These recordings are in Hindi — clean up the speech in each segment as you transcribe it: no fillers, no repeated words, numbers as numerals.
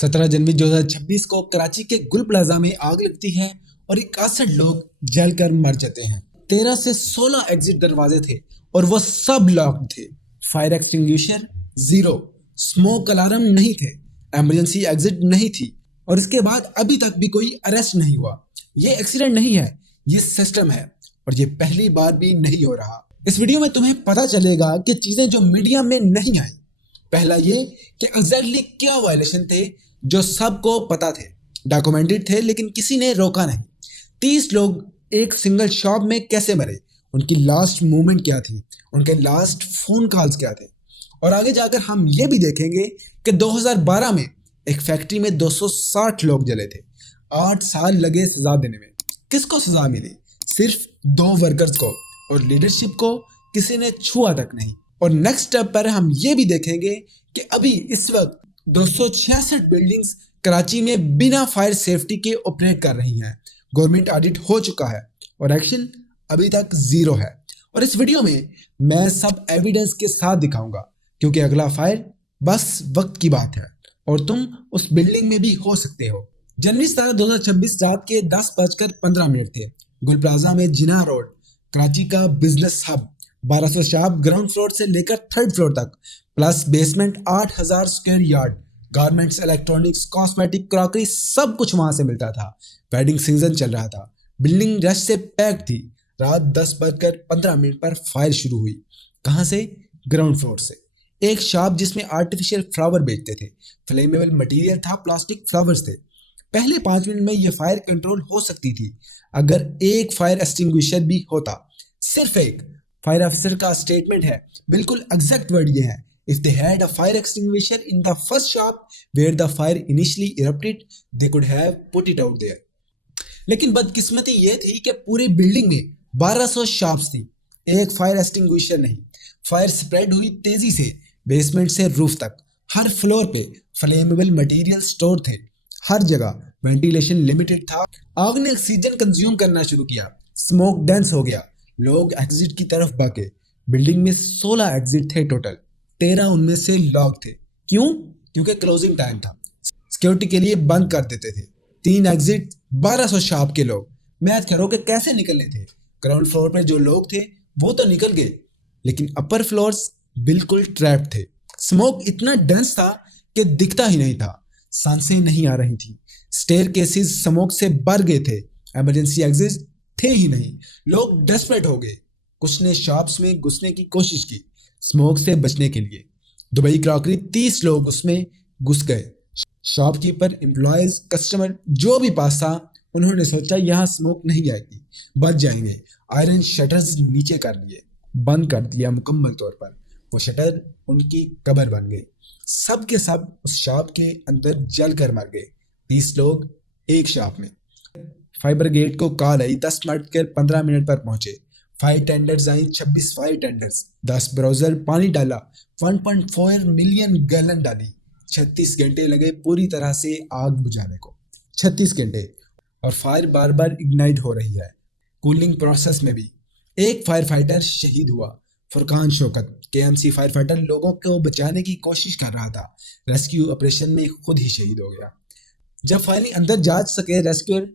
17 जनवरी 2026 को कराची के गुल प्लाजा में आग लगती है और 61 लोग जलकर मर जाते हैं। 13 से 16 एग्जिट दरवाजे थे और वो सब लॉक्ड थे। Fire extinguisher zero, smoke alarm नहीं थे, इमरजेंसी एग्जिट नहीं थी और इसके बाद अभी तक भी कोई अरेस्ट नहीं हुआ। ये एक्सीडेंट नहीं है, ये सिस्टम है और ये पहली बार भी नहीं हो रहा। इस वीडियो में तुम्हें पता चलेगा कि चीजें जो मीडिया में नहीं आई। पहला ये कि एग्जैक्टली क्या वायलेशन थे जो सबको पता थे, डॉक्यूमेंटेड थे, लेकिन किसी ने रोका नहीं। 30 लोग एक सिंगल शॉप में कैसे मरे, उनकी लास्ट मूवमेंट क्या थी, उनके लास्ट फोन कॉल्स क्या थे। और आगे जाकर हम ये भी देखेंगे कि 2012 में एक फैक्ट्री में 260 लोग जले थे। 8 साल लगे सजा देने में। किसको सजा मिली? सिर्फ 2 वर्कर्स को, और लीडरशिप को किसी ने छुआ तक नहीं। और नेक्स्ट स्टेप पर हम ये भी देखेंगे कि अभी इस वक्त 266 बिल्डिंग्स कराची में बिना फायर सेफ्टी के ऑपरेट कर रही हैं। गवर्नमेंट ऑडिट हो चुका है और एक्शन अभी तक जीरो है। और इस वीडियो में मैं सब एविडेंस के साथ दिखाऊंगा, क्योंकि अगला फायर बस वक्त की बात है और तुम उस बिल्डिंग में भी हो सकते हो। जनवरी 17 2026 रात के 10:15 थे। गुल प्लाजा में जिना रोड, कराची का business hub, 1200 shop ground floor से लेकर 3rd फ्लोर तक, plus basement 8000 square yard. Garments, electronics, cosmetic, crockery सब कुछ वहां से मिलता था। वेडिंग सीजन चल रहा था। बिल्डिंग रश से पैक थी। रात 10:15 पर फायर शुरू हुई। कहां से? ग्राउंड फ्लोर से। एक शॉप जिसमें आर्टिफिशियल फ्लावर बेचते थे। फ्लेमेबल मटेरियल था, प्लास्टिक फ्लावर्स थे। पहले 5 मिनट में यह फायर कंट्रोल हो सकती थी अगर एक फायर एक्सटिंग्विशर भी होता। सिर्फ एक। फायर ऑफिसर का स्टेटमेंट है, बिल्कुल एग्जैक्ट वर्ड ये है, if they had a fire extinguisher in the first shop where the fire initially erupted they could have put it out there. लेकिन बदकिस्मती ये थी कि पूरी बिल्डिंग में 1200 शॉप्स थी, एक फायर एक्सटिंग्विशर नहीं। फायर स्प्रेड हुई तेजी से, बेसमेंट से रूफ तक। हर फ्लोर पे फ्लेमेबल मटेरियल स्टोर थे। हर जगह वेंटिलेशन लिमिटेड था। आग ने ऑक्सीजन कंज्यूम करना शुरू किया। स्मोक डेंस हो गया। लोग एग्जिट की तरफ भागे। बिल्डिंग में 16 एग्जिट थे टोटल। 13 उनमें से लॉक थे। क्यों? क्योंकि क्लोजिंग टाइम था। सिक्योरिटी के लिए बंद कर देते थे। 3 एग्जिट, 1200 शॉप के लोग। मैच करो कि कैसे निकलने थे। ग्राउंड फ्लोर पे जो लोग थे वो तो निकल गए, लेकिन अपर फ्लोर्स बिल्कुल ट्रैप थे। स्मोक इतना डेंस था कि दिखता ही नहीं था। सांसें नहीं आ रही थी। स्टेयर केसेस स्मोक से भर गए थे। इमरजेंसी एग्जिट थे ही नहीं। लोग डेस्परेट हो गए। कुछ ने शॉप्स में घुसने की कोशिश की स्मोक से बचने के लिए। दुबई क्रॉकरी 30 लोग उसमें घुस गए। शॉपकीपर, एम्प्लॉयज, कस्टमर जो भी पास था, उन्होंने सोचा यहाँ स्मोक नहीं आएगी, बच जाएंगे। आयरन शटर्स नीचे कर लिए, बंद कर दिया मुकम्मल तौर पर। वो शटर उनकी कब्र बन गई। सब के सब उस शॉप के अंदर जल कर मर गए। 30 लोग एक शॉप में। फायर ब्रिगेड को कॉल आई। 10:15 पर पहुंचे। फायर टेंडर्स आई। 26 फायर टेंडर्स, 10 ब्राउजर, पानी डाला। 1.4 मिलियन गैलन डाली। 36 घंटे लगे पूरी तरह से आग बुझाने को। 36 घंटे। और फायर बार बार इग्नाइट हो रही है। कूलिंग प्रोसेस में भी एक फायर फाइटर शहीद हुआ। Furqan Shaukat, KMC fire fighter, लोगों को बचाने की कोशिश कर रहा था। रेस्क्यू ऑपरेशन में खुद ही शहीद हो गया। जब फाइनली अंदर जा सके रेस्क्यूअर,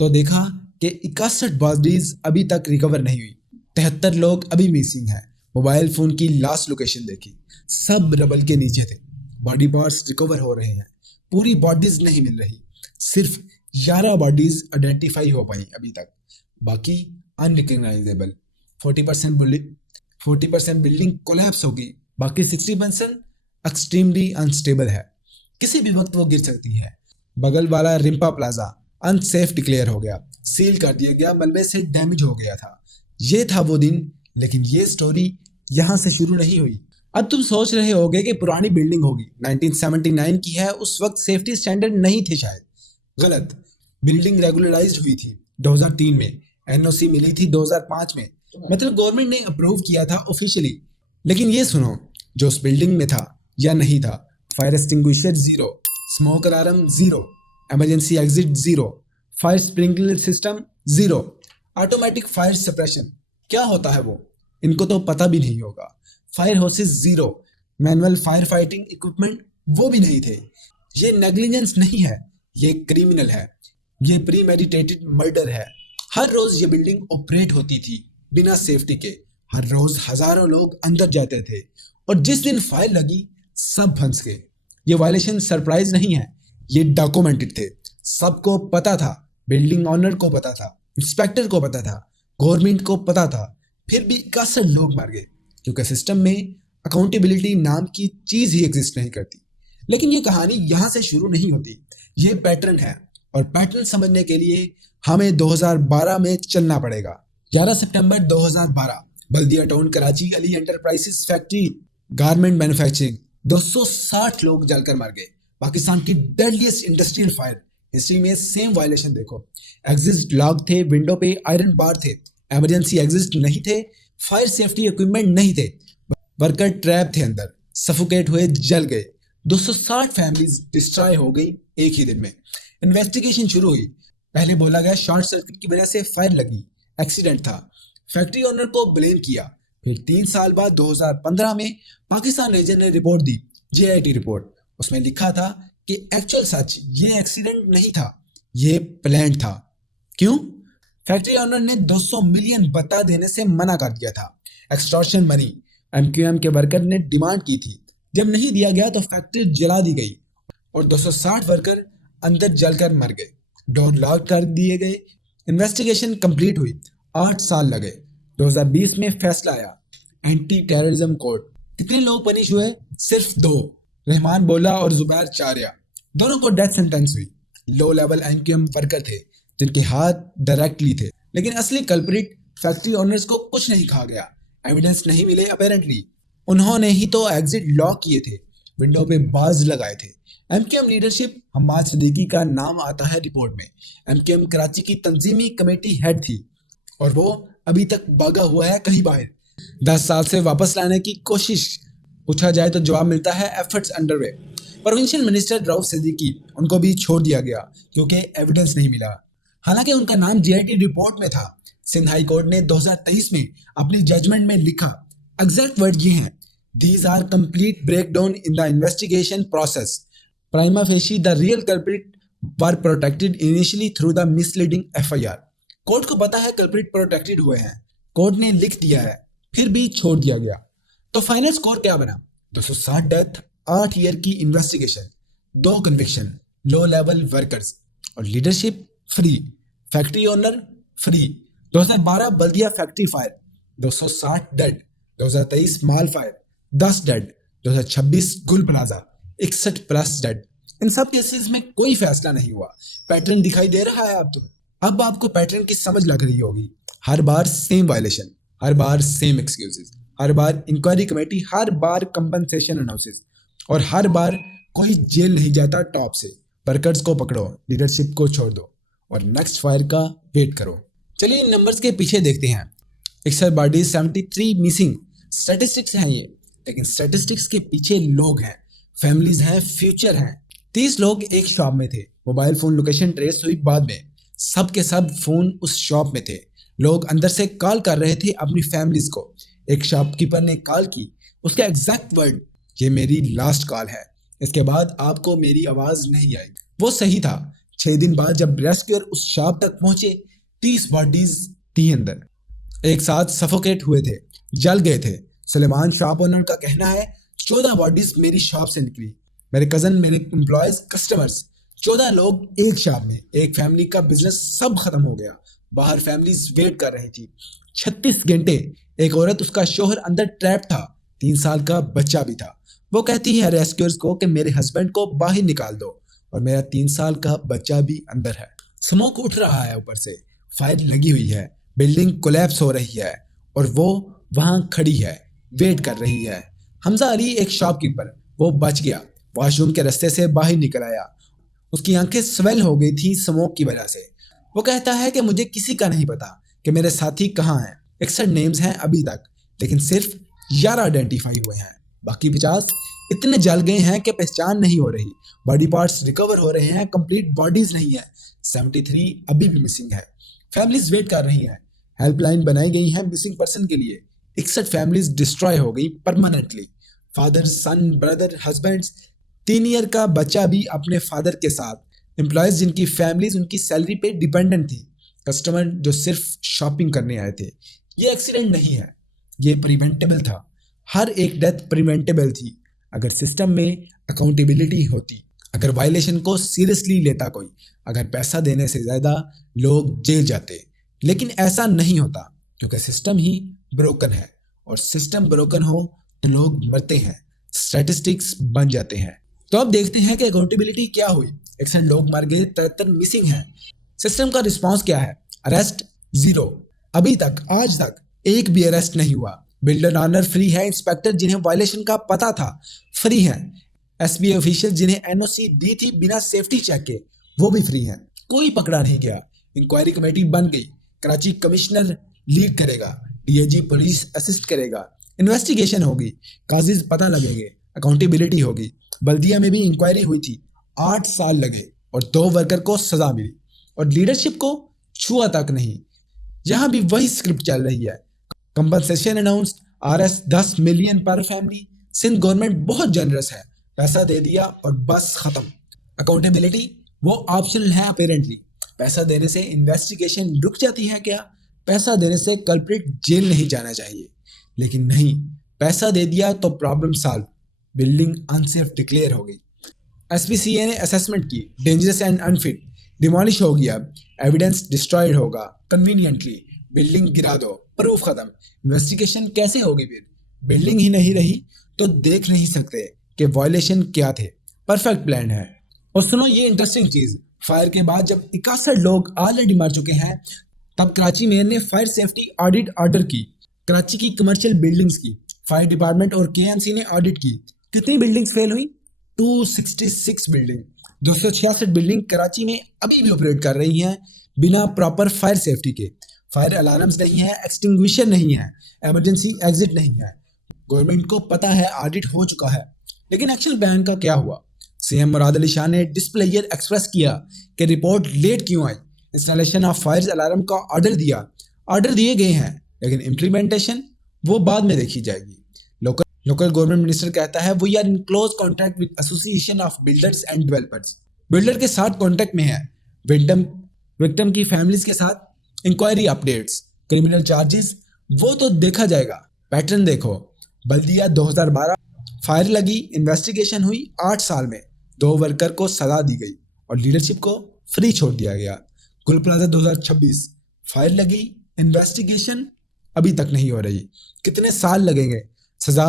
तो देखा कि 61 बॉडीज अभी तक रिकवर नहीं हुई। 73 लोग अभी मिसिंग हैं। मोबाइल फोन की लास्ट लोकेशन देखी, सब रबल के नीचे थे। बॉडी पार्ट्स रिकवर हो रहे हैं, पूरी बॉडीज नहीं मिल रही। सिर्फ 11 बॉडीज आइडेंटिफाई हो पाई अभी तक, बाकी अनरिकग्नाइजेबल। 40% बिल्डिंग कोलैप्स होगी, बाकी 60% एक्सट्रीमली अनस्टेबल है। किसी भी वक्त वो गिर सकती है। बगल वाला रिम्पा प्लाजा अनसेफ डिक्लेयर हो गया, सील कर दिया गया, मलबे से डैमेज हो गया था। ये था वो दिन, लेकिन ये स्टोरी यहाँ से शुरू नहीं हुई। अब तुम सोच रहे होगे कि पुरानी बिल्डिंग होगी, 1979 की है, उस वक्त सेफ्टी स्टैंडर्ड नहीं थे शायद। गलत। बिल्डिंग रेगुलराइज्ड हुई थी 2003 में, NOC मिली थी 2005 में, मतलब गवर्नमेंट ने अप्रूव किया था ऑफिशियली। लेकिन ये सुनो, जो उस बिल्डिंग में था या नहीं था, fire extinguisher zero, smoke alarm zero, emergency exit zero, fire sprinkler system zero, automatic fire suppression क्या होता है वो इनको तो पता भी नहीं होगा। Fire hoses zero, manual fire fighting equipment वो भी नहीं थे। ये नेग्लिजेंस नहीं है, ये क्रिमिनल है, ये प्रीमेडिटेटेड मर्डर है। हर रोज ये बिल्डिंग ऑपरेट होती थी बिना सेफ्टी के। हर रोज हजारों लोग अंदर जाते थे और जिस दिन फायर लगी सब फंस गए। ये वायलेशन सरप्राइज नहीं है, ये डॉक्यूमेंटेड थे। सबको पता था, बिल्डिंग ऑनर को पता था, इंस्पेक्टर को पता था, गवर्नमेंट को पता था, फिर भी 61 लोग मर गए क्योंकि सिस्टम में अकाउंटेबिलिटी नाम की चीज ही एग्जिस्ट नहीं करती। लेकिन ये कहानी यहाँ से शुरू नहीं होती, ये पैटर्न है और पैटर्न समझने के लिए हमें 2012 में चलना पड़ेगा। 11 सितंबर 2012 Baldia town Karachi Ali enterprises factory garment manufacturing 260 लोग जलकर मर गए। पाकिस्तान की डेडलीस्ट इंडस्ट्रियल फायर हिस्ट्री में सेम वायलेशन देखो। एग्जिस्ट लॉक थे, विंडो पे आयरन बार थे, इमरजेंसी एग्जिस्ट नहीं थे, फायर सेफ्टी इक्विपमेंट नहीं थे, वर्कर ट्रैप थे अंदर, सफोकेट हुए, जल गए। 260 फैमिलीज डिस्ट्रॉय हो गई एक ही दिन में। इन्वेस्टिगेशन शुरू हुई। पहले बोला गया शॉर्ट सर्किट की वजह से फायर लगी, एक्सीडेंट था, फैक्ट्री ओनर को ब्लेम किया। फिर 3 साल बाद 2015 में पाकिस्तान रीजन ने रिपोर्ट दी, JIT रिपोर्ट। उसमें लिखा था कि एक्चुअल सच ये एक्सीडेंट नहीं था, ये प्लान था। क्यों? फैक्ट्री ओनर ने 200 मिलियन बता देने से मना कर दिया था। एक्सटॉर्शन मनी MQM के वर्कर ने डिमांड की थी। जब नहीं दिया गया तो फैक्ट्री जला दी गई और 260 वर्कर अंदर जलकर मर गए, डोर लॉक कर दिए गए। इन्वेस्टिगेशन कंप्लीट हुई, 8 साल लगे। 2020 में फैसला आया, एंटी टेररिज्म कोर्ट। कितने लोग पनिश हुए? सिर्फ 2, रहमान बोला और जुबैर चारिया। दोनों को डेथ सेंटेंस हुई। लो लेवल MQM वर्कर थे जिनके हाथ डायरेक्टली थे, लेकिन असली कल्प्रिट फैक्ट्री ओनर्स को कुछ नहीं कहा गया। एविडेंस नहीं मिले अपेरेंटली। उन्होंने ही तो एग्जिट लॉक किए थे, विंडो पे बाज लगाए थे। MQM लीडरशिप हम्माद सिद्दीकी का नाम आता है रिपोर्ट में। MQM कराची की तंजीमी कमेटी हेड थी और वो अभी तक भागा हुआ है कहीं बाहर। 10 साल से वापस लाने की कोशिश पूछा जाए तो जवाब मिलता है efforts underway. Provincial minister Rauf Siddiqui, उनको भी छोड़ दिया गया क्योंकि एविडेंस नहीं मिला। हालांकि उनका नाम JIT रिपोर्ट में था। सिंध हाई कोर्ट ने 2023 में अपनी जजमेंट में लिखा, एग्जैक्ट वर्ड ये हैं, these are complete breakdown in the investigation process. Prima facie the real culprit were protected initially through the misleading FIR। Court को पता है कल्प्रिट प्रोटेक्टेड हुए हैं, कोर्ट ने लिख दिया है, फिर भी छोड़ दिया गया। तो फाइनल स्कोर क्या बना? 260 डेथ, 8 ईयर की investigation, 2 conviction, low level workers और leadership free, factory owner free. 2012 Baldia factory fire, 260 dead. 2023 mall fire, 10 dead. 2026 Gul plaza, 61 plus dead. इन सब केसेस में कोई फैसला नहीं हुआ। पैटर्न दिखाई दे रहा है अब आपको पैटर्न की समझ लग रही होगी। हर बार सेम वायलेशन, हर बार सेम एक्सक्यूजेस, हर बार इंक्वायरी कमेटी, हर बार कंपनसेशन अनाउंसेस और हर बार कोई जेल नहीं जाता टॉप से। वर्कर्स को पकड़ो, लीडरशिप को छोड़ दो और नेक्स्ट फायर का वेट करो। चलिए इन नंबर्स के पीछे देखते हैं। 61 बॉडीज, 73 मिसिंग। स्टैटिस्टिक्स हैं ये, लेकिन स्टैटिस्टिक्स के पीछे लोग हैं, फैमिलीज हैं, फ्यूचर हैं। 30 लोग एक शॉप में थे। मोबाइल फोन लोकेशन ट्रेस हुई बाद में। सब के सब फोन उस शॉप में थे। लोग अंदर से कॉल कर रहे थे अपनी फैमिलीज को। एक शॉपकीपर ने कॉल की, उसका एग्जैक्ट वर्ड, ये मेरी लास्ट कॉल है, इसके बाद आपको मेरी आवाज नहीं आएगी। वो सही था। 6 दिन बाद जब रेस्क्यूअर उस शॉप तक पहुंचे, 30 बॉडीज थी अंदर, एक साथ सफोकेट हुए थे, जल गए थे। सुलेमान शॉप ओनर का कहना है 14 बॉडीज मेरी शॉप से निकली, मेरे कजन, मेरे एम्प्लॉयज, कस्टमर्स, 14 लोग एक शॉप में, एक फैमिली का बिजनेस सब खत्म हो गया। बाहर फैमिलीज वेट कर रही थी 36 घंटे। एक औरत, उसका शोहर अंदर ट्रैप था, 3 साल का बच्चा भी था। वो कहती है रेस्क्यूअर्स को कि मेरे हस्बैंड को बाहर निकाल दो और मेरा 3 साल का बच्चा भी अंदर है। स्मोक उठ रहा है ऊपर से, फायर लगी हुई है, बिल्डिंग कोलैप्स हो रही है और वो वहां खड़ी है, वेट कर रही है। हमजा अली एक शॉपकीपर, वो बच गया, वॉशरूम के रास्ते से बाहर निकल आया। उसकी आंखें स्वेल हो गई थी स्मोक की वजह से। वो कहता है कि मुझे किसी का नहीं पता कि मेरे साथी कहाँ हैं। 61 नेम्स हैं अभी तक, लेकिन सिर्फ 11 आइडेंटिफाई हुए हैं। बाकी 50 इतने जल गए हैं कि पहचान नहीं हो रही। बॉडी पार्ट्स रिकवर हो रहे हैं, कंप्लीट बॉडीज नहीं है। 73 अभी भी मिसिंग है। फैमिलीज वेट कर रही हैं। हेल्पलाइन बनाई गई है मिसिंग पर्सन के लिए। 61 फैमिलीज डिस्ट्रॉय हो गई परमानेंटली। फादर, सन, ब्रदर, हस्बैंड्स, 3 ईयर का बच्चा भी अपने फादर के साथ, एम्प्लॉयज जिनकी फैमिलीज उनकी सैलरी पे डिपेंडेंट थी, कस्टमर जो सिर्फ शॉपिंग करने आए थे। ये एक्सीडेंट नहीं है, ये प्रिवेंटेबल था। हर एक डेथ प्रिवेंटेबल थी अगर सिस्टम में अकाउंटेबिलिटी होती, अगर वायलेशन को सीरियसली लेता कोई, अगर पैसा देने से ज़्यादा लोग जेल जाते। लेकिन ऐसा नहीं होता क्योंकि सिस्टम ही ब्रोकन है, और सिस्टम ब्रोकन हो तो लोग मरते हैं, स्टैटिस्टिक्स बन जाते हैं। तो अब देखते हैं कि अकाउंटेबिलिटी क्या हुई। 61 लोग मर गए, 73 मिसिंग हैं। सिस्टम का रिस्पांस क्या है? अरेस्ट 0। अभी तक, आज तक एक भी अरेस्ट नहीं हुआ। बिल्डर ऑनर फ्री है, इंस्पेक्टर जिन्हें वायलेशन का पता था फ्री हैं, एसबीआई ऑफिशियल जिन्हें एनओसी दी थी बिना सेफ्टी चेक के वो भी फ्री हैं। कोई पकड़ा नहीं गया। इंक्वायरी कमेटी बन गई, कराची कमिश्नर लीड करेगा, डीआईजी पुलिस असिस्ट करेगा, इन्वेस्टिगेशन होगी, काजिज पता लगेंगे, अकाउंटेबिलिटी होगी। बल्दिया में भी इंक्वायरी हुई थी, 8 साल लगे और 2 वर्कर को सजा मिली, और लीडरशिप को छुआ तक नहीं। यहाँ भी वही स्क्रिप्ट चल रही है। कंपनसेशन अनाउंस्ड, आरएस 10 मिलियन पर फैमिली। सिंध गवर्नमेंट बहुत जनरस है, पैसा दे दिया और बस खत्म। अकाउंटेबिलिटी वो ऑप्शनल है अपेरेंटली। पैसा देने से इन्वेस्टिगेशन रुक जाती है क्या? पैसा देने से कल्प्रिट जेल नहीं जाना चाहिए, लेकिन नहीं, पैसा दे दिया तो problem solve. Building unsafe declare हो गई, एसपीसीए ने असेसमेंट की, डेंजरस एंड अनफिट, डिमोलिश हो गया, एविडेंस डिस्ट्रॉयड होगा कन्वीनियंटली, बिल्डिंग गिरा दो, प्रूफ खत्म। इन्वेस्टिगेशन कैसे होगी फिर? बिल्डिंग ही नहीं रही तो देख नहीं सकते कि वायलेशन क्या थे। परफेक्ट प्लान है। और सुनो ये इंटरेस्टिंग चीज, फायर के बाद जब 61 लोग ऑलरेडी मर चुके हैं, तब कराची मेयर ने फायर सेफ्टी ऑडिट ऑर्डर की। कराची की कमर्शियल बिल्डिंग्स की फायर डिपार्टमेंट और केएमसी ने ऑडिट की। कितनी बिल्डिंग्स फेल हुई? 266 बिल्डिंग। 266 बिल्डिंग कराची में अभी भी ऑपरेट कर रही हैं बिना प्रॉपर फायर सेफ्टी के। फायर अलार्म्स नहीं है, एक्सटिंग्विशर नहीं है, इमरजेंसी एग्जिट नहीं है। गवर्नमेंट को पता है ऑडिट हो चुका है, लेकिन एक्शन प्लान का क्या हुआ? सीएम मुराद अली शाह ने डिस्प्लेयर एक्सप्रेस किया कि रिपोर्ट लेट क्यों आई। इंस्टॉलेशन ऑफ फायर अलार्म का ऑर्डर दिया, ऑर्डर दिए गए हैं, लेकिन इम्प्लीमेंटेशन वो बाद में देखी जाएगी। लोकल गवर्नमेंट मिनिस्टर कहता है we are in close contact with association of builders and developers. Builder के साथ कॉन्टैक्ट में है, विक्टिम की फैमिलीज के साथ इंक्वायरी अपडेट्स, क्रिमिनल चार्जेस वो तो देखा जाएगा। पैटर्न देखो, बल्दिया 2012 फायर लगी, इन्वेस्टिगेशन हुई, 8 साल में 2 वर्कर को सजा दी गई और लीडरशिप को फ्री छोड़ दिया गया। गुल प्लाजा 2026 फायर लगी, इन्वेस्टिगेशन अभी तक नहीं हो रही। कितने साल लगेंगे? सजा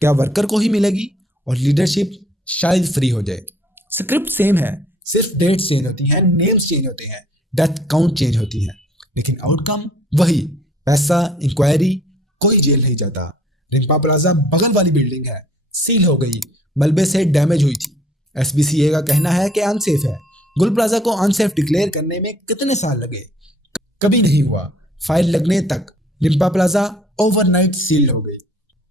क्या वर्कर को ही मिलेगी और लीडरशिप शायद फ्री हो जाए। स्क्रिप्ट सेम है, सिर्फ डेट्स चेंज होती हैं, नेम्स चेंज होते हैं, डेथ काउंट चेंज होती है, लेकिन आउटकम वही, पैसा, इंक्वायरी, कोई जेल नहीं जाता। रिम्पा प्लाजा बगल वाली बिल्डिंग है, सील हो गई, मलबे से डैमेज हुई थी। एसबीसीए का कहना है कि अनसेफ है। गुल प्लाजा को अनसेफ डिक्लेयर करने में कितने साल लगे? कभी नहीं हुआ। फायर लगने तक रिम्पा प्लाजा ओवरनाइट सील हो गई,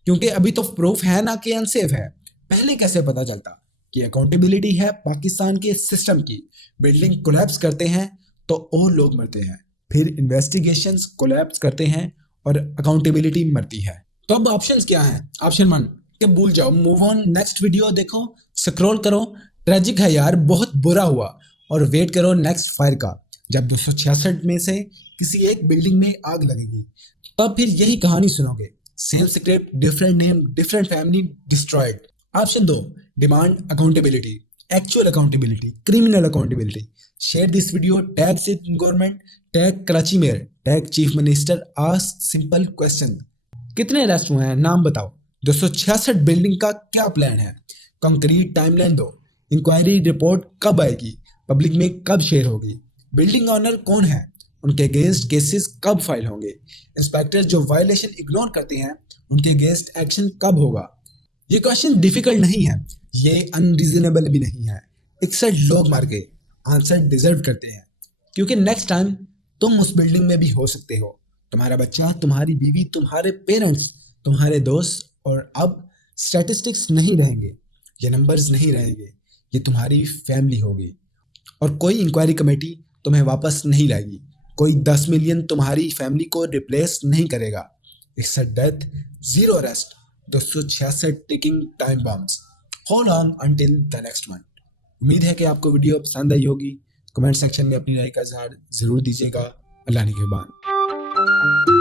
क्योंकि अभी तो प्रूफ है ना कि अनसेफ है। पहले कैसे पता चलता कि अकाउंटेबिलिटी है पाकिस्तान के सिस्टम की? बिल्डिंग कोलैप्स करते हैं तो और लोग मरते हैं, फिर इन्वेस्टिगेशंस कोलैप्स करते हैं और अकाउंटेबिलिटी मरती है। तो अब ऑप्शंस क्या हैं? ऑप्शन 1 कि भूल जाओ, मूव ऑन, नेक्स्ट वीडियो देखो, स्क्रॉल करो, ट्रेजिक है यार, बहुत बुरा हुआ, और वेट करो नेक्स्ट फायर का, जब 266 में से किसी एक बिल्डिंग में आग लगेगी, तब फिर यही कहानी सुनोगे। Same script, different name, different family destroyed. Option 2 demand accountability, actual accountability, criminal accountability. Share this video, tag Sindh government, tag Karachi mayor, tag chief minister, ask simple question. कितने अरेस्ट हुए हैं नाम बताओ। 266 बिल्डिंग का क्या प्लान है? कंक्रीट टाइमलाइन दो। इंक्वायरी रिपोर्ट कब आएगी? पब्लिक में कब शेयर होगी? बिल्डिंग ऑनर कौन है? उनके अगेंस्ट केसेस कब फाइल होंगे? इंस्पेक्टर जो वायलेशन इग्नोर करते हैं उनके अगेंस्ट एक्शन कब होगा? ये क्वेश्चन डिफिकल्ट नहीं है, ये अनरीजनेबल भी नहीं है। 61 लोग मर गए, आंसर डिजर्व करते हैं, क्योंकि नेक्स्ट टाइम तुम उस बिल्डिंग में भी हो सकते हो। तुम्हारा बच्चा, तुम्हारी बीवी, तुम्हारे पेरेंट्स, तुम्हारे दोस्त। और अब स्टैटिस्टिक्स नहीं रहेंगे, ये नंबर्स नहीं रहेंगे, ये तुम्हारी फैमिली होगी। और कोई इंक्वायरी कमेटी तुम्हें वापस नहीं लाएगी, कोई 10 मिलियन तुम्हारी फैमिली को रिप्लेस नहीं करेगा। 61 death, 0 arrest, 266 ticking time bombs. Hold on until the next one. उम्मीद है कि आपको वीडियो पसंद आई होगी। कमेंट सेक्शन में अपनी राय का इजहार जरूर दीजिएगा। अल्लाह निगहबान।